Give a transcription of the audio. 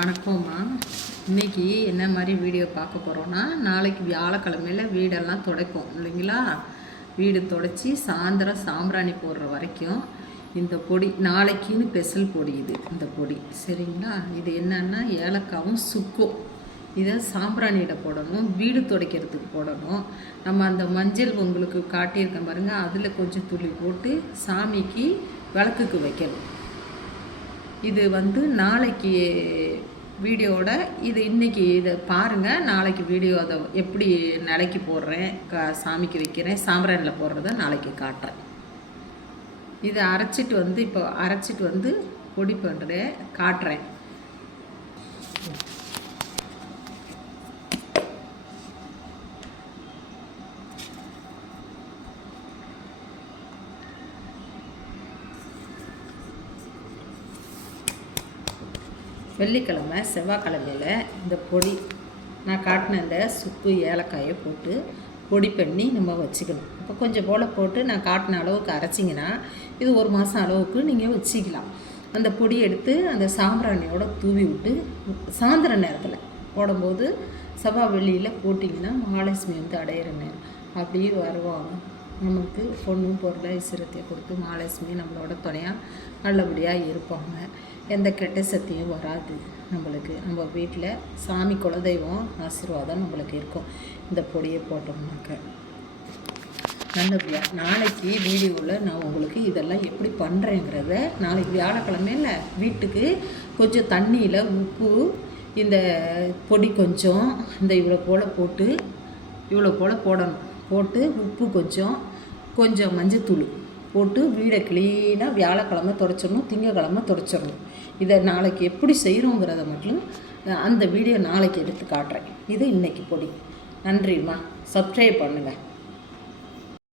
வணக்கம்மா இன்னைக்கு என்ன மாதிரி வீடியோ பார்க்க போகிறோன்னா நாளைக்கு வியாழக்கிழமையில் வீடெல்லாம் துடைப்போம் இல்லைங்களா? வீடு துடைச்சி சாயந்தரம் சாம்பிராணி போடுற வரைக்கும் இந்த பொடி நாளைக்குன்னு பெசல் பொடி இது இந்த பொடி. சரிங்களா? இது என்னன்னா ஏலக்காவும் சுக்கும் இதை சாம்பிராணியிட போடணும் வீடு துடைக்கிறதுக்கு போடணும். நம்ம அந்த மஞ்சள் உங்களுக்கு காட்டியிருக்கேன் பாருங்கள் அதில் கொஞ்சம் துளி போட்டு சாமிக்கு விளக்குக்கு வைக்கணும். இது வந்து நாளைக்கு வீடியோவோட இது இன்றைக்கி இதை பாருங்கள் நாளைக்கு வீடியோ அதை எப்படி நிலைக்கு போடுறேன் க சாமிக்கு வைக்கிறேன் சாம்பிராணியில் போடுறத நாளைக்கு காட்டுறேன். இதை அரைச்சிட்டு வந்து இப்போ அரைச்சிட்டு வந்து பொடி பண்ணுறேன் காட்டுறேன். வெள்ளிக்கிழமை செவ்வாய்க்கிழமையில் இந்த பொடி நான் காட்டின இந்த சுக்கு ஏலக்காயை போட்டு பொடி பண்ணி நம்ம வச்சுக்கணும். இப்போ கொஞ்சம் போல் போட்டு நான் காட்டின அளவுக்கு அரைச்சிங்கன்னா இது ஒரு மாதம் அளவுக்கு நீங்கள் வச்சுக்கலாம். அந்த பொடி எடுத்து அந்த சாம்பிராணியோட தூவி விட்டு சாயந்தர நேரத்தில் போடும்போது செவ்வாய் வெள்ளியில் போட்டிங்கன்னா மகாலட்சுமி வந்து அடையிற நேரம். அப்படியே வருவாங்க. நமக்கு பொண்ணும் பொருளை ஐஸ்வரத்தை கொடுத்து மகாலட்சுமி நம்மளோட துணையாக நல்லபடியாக இருப்பாங்க. எந்த கெட்ட சக்தியும் வராது நம்மளுக்கு. நம்ம வீட்டில் சாமி குலதெய்வம் ஆசீர்வாதம் நம்மளுக்கு இருக்கும். இந்த பொடியை போட்டோம்னாக்க. நல்லபடியாக நாளைக்கு வீடியோவில் நான் உங்களுக்கு இதெல்லாம் எப்படி பண்ணுறேங்கிறத நாளைக்கு வியாழக்கிழமையில் வீட்டுக்கு கொஞ்சம் தண்ணியில் உப்பு இந்த பொடி கொஞ்சம் இந்த இவ்வளோ போல் போட்டு இவ்வளோ போல் போடணும். போட்டு உப்பு கொஞ்சம் கொஞ்சம் மஞ்சத்தூள் போட்டு வீடை க்ளீனாக வியாழக்கிழமை துடைச்சிடணும் திங்கக்கிழமை துடைச்சிடணும். இதை நாளைக்கு எப்படி செய்கிறோங்கிறத மட்டும் அந்த வீடியோ நாளைக்கு எடுத்து காட்டுறேன். இது இன்றைக்கி பொடி. நன்றிம்மா. சப்ஸ்கிரைப் பண்ணுங்கள்